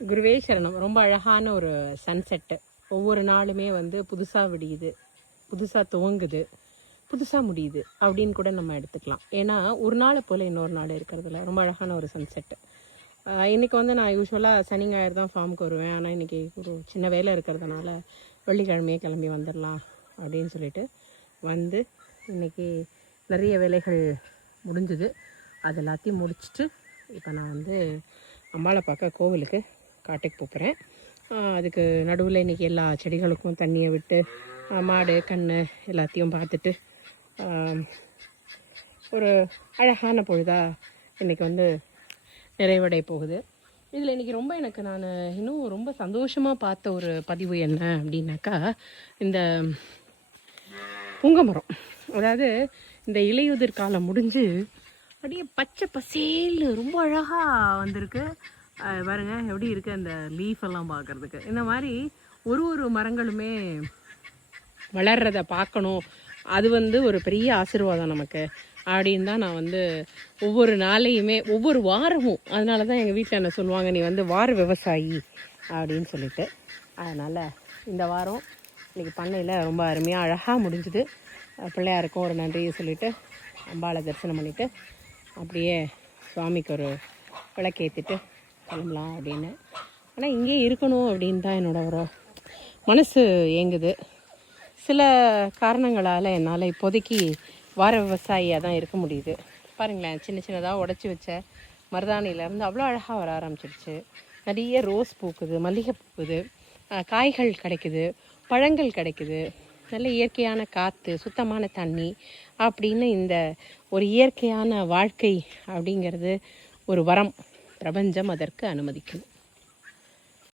குருவே சரணம். ரொம்ப அழகான ஒரு சன்செட்டு. ஒவ்வொரு நாளுமே வந்து புதுசாக விடியுது, புதுசாக துவங்குது, புதுசாக முடியுது அப்படின்னு கூட நம்ம எடுத்துக்கலாம். ஏன்னா ஒரு நாளை போல் இன்னொரு நாள் இருக்கிறதுல ரொம்ப அழகான ஒரு சன்செட்டு. இன்றைக்கி வந்து நான் யூஸ்வலாக சனி ஞாயிறு தான் ஃபார்முக்கு வருவேன். ஆனால் இன்றைக்கி ஒரு சின்ன வேலை இருக்கிறதுனால வெள்ளிக்கிழமையே கிளம்பி வந்துடலாம் அப்படின்னு சொல்லிட்டு வந்து இன்றைக்கி நிறைய வேலைகள் முடிஞ்சுது. அது எல்லாத்தையும் முடிச்சுட்டு இப்போ நான் வந்து அம்பாளை பார்க்க கோவிலுக்கு காட்டுக்கு போகிறேன். அதுக்கு நடுவில் இன்றைக்கி எல்லா செடிகளுக்கும் தண்ணியை விட்டு மாடு கன்று எல்லாத்தையும் பார்த்துட்டு ஒரு அழகான பொழுதாக இன்றைக்கி வந்து நிறைவடை போகுது. இதில் இன்றைக்கி ரொம்ப எனக்கு நான் இன்னும் ரொம்ப சந்தோஷமாக பார்த்த ஒரு பதிவு என்ன அப்படின்னாக்கா, இந்த புங்கமரம், அதாவது இந்த இலையுதிர் காலம் முடிஞ்சு அப்படியே பச்சை பசேல் ரொம்ப அழகாக வந்திருக்கு. பாருங்க எப்படி இருக்குது அந்த லீஃப் எல்லாம் பார்க்குறதுக்கு. இந்த மாதிரி ஒரு மரங்களுமே வளர்றதை பார்க்கணும். அது வந்து ஒரு பெரிய ஆசீர்வாதம் நமக்கு அப்படின்னு தான் நான் வந்து ஒவ்வொரு நாளையுமே ஒவ்வொரு வாரமும், அதனால தான் எங்கள் வீட்டில் என்ன சொல்லுவாங்க, நீ வந்து வார விவசாயி அப்படின்னு சொல்லிட்டு. அதனால் இந்த வாரம் இன்றைக்கி பண்ணையில் ரொம்ப அருமையாக அழகாக முடிஞ்சுது. பிள்ளையாருக்கும் ஒரு நன்றியை சொல்லிவிட்டு அம்பாளை தரிசனம் பண்ணிவிட்டு அப்படியே சுவாமிக்கு ஒரு விளக்கேற்றிட்டு கிளம்பலாம் அப்படின்னு. ஆனால் இங்கே இருக்கணும் அப்படின்னு தான் என்னோடய ஒரு மனசு ஏங்குது. சில காரணங்களால் என்னால் இப்போதைக்கு வார விவசாயியாக தான் இருக்க முடியுது. பாருங்களேன், சின்ன சின்னதாக உடச்சி வச்ச மருதாணியிலேருந்து அவ்வளோ அழகாக வர ஆரம்பிச்சிடுச்சு. நிறைய ரோஸ் பூக்குது, மல்லிகை பூக்குது, காய்கள் கிடைக்குது, பழங்கள் கிடைக்குது, நல்ல இயற்கையான காற்று, சுத்தமான தண்ணி அப்படின்னு இந்த ஒரு இயற்கையான வாழ்க்கை அப்படிங்கிறது ஒரு வரம். பிரபஞ்சம் அதற்கு அனுமதிக்கணும்.